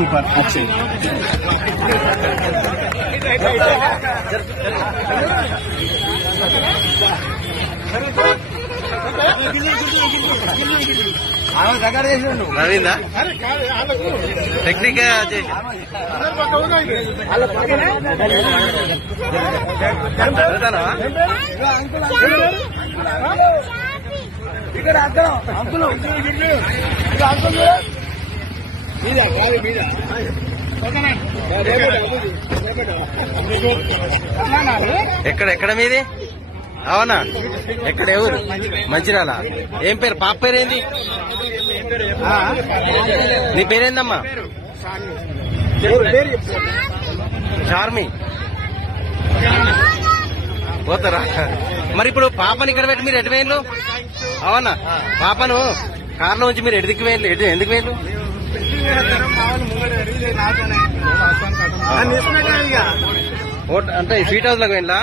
super अच्छे నవీందా technique ఇక్కడ uncle ఎక్కడ మీది అవునా ఎక్కడ ఎవరు మంచిర్యాల ఏం పేరు పాప పేరేంది నీ పేరేందమ్మా చార్మి పోతారా మరి ఇప్పుడు పాపని ఇక్కడ పెట్టి మీరు ఎటు వేయండు అవునా పాపను కార్లో ఉంచి మీరు ఎటు దిక్కు వేయండి ఎందుకు వేయండు అంటే స్వీట్ హౌస్ లోకి వెళ్ళా